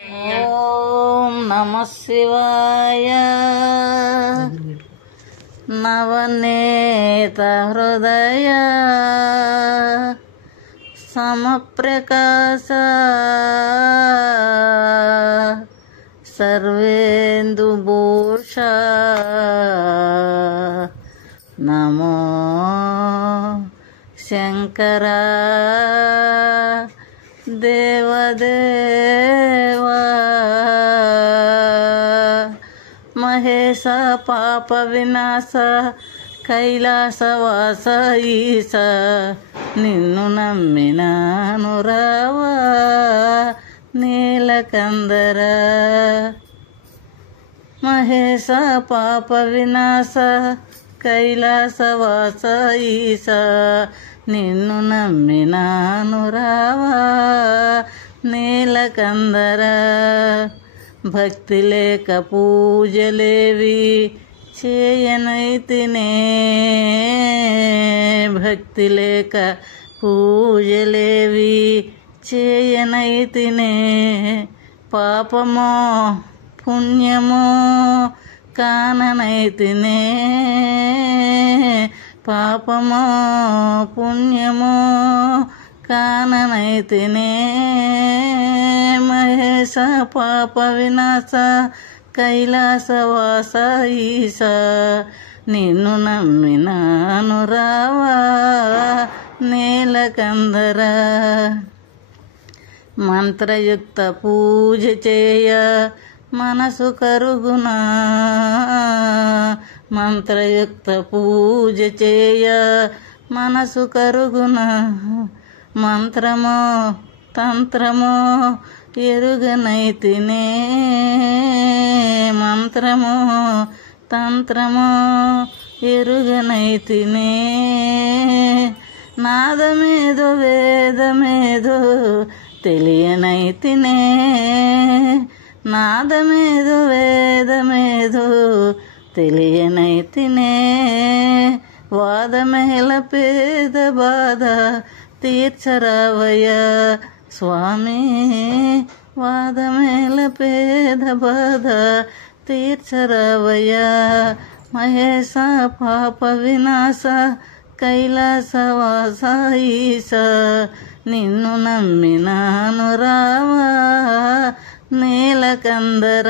ఓం నమః శివాయ. నవనేత హృదయ సమప్రకాశ సర్వేందుభూష నమో శంకర దేవదేవా మహేశ పాప వినాశ కైలాసవాస ఈశ నిన్ను నమ్మినాను రావా నీలకందర. మహేశ పాప వినాశ కైలాసవాస ఈశ నిన్ను నమ్మినాను రావా నీలకందర. భక్తి లేక పూజలేవి చేయనైతినే, భక్తి లేక పూజలేవి చేయనైతినే. పాపమో పుణ్యమో కాననైతినే, పాపమో పుణ్యమో కాననైతినే. మహేశ పాప వినాశ కైలాసవాస ఈశ నిన్ను నమ్మినాను రావా నీలకందర. మంత్రయుక్త పూజ చేయ మనసు కరుగునా, మంత్రయుక్త పూజ చేయ మనసు కరుగునా. మంత్రమో తంత్రమో ఎరుగనైతినే, మంత్రమో తంత్రమో ఎరుగనైతినే. నాదమేదో వేదమేదో తెలియనైతినే, నాదమేదో వేదమేదో తెలియనైతినే. వాదమేల పేద బాధ తీర్చరావయ్య స్వామి, వాదమేల పేద బాధ తీర్చరావయ్య. మహేశ పాప వినాశ కైలాసవాస ఈశ నిన్ను నమ్మినాను రావా నీలకందర.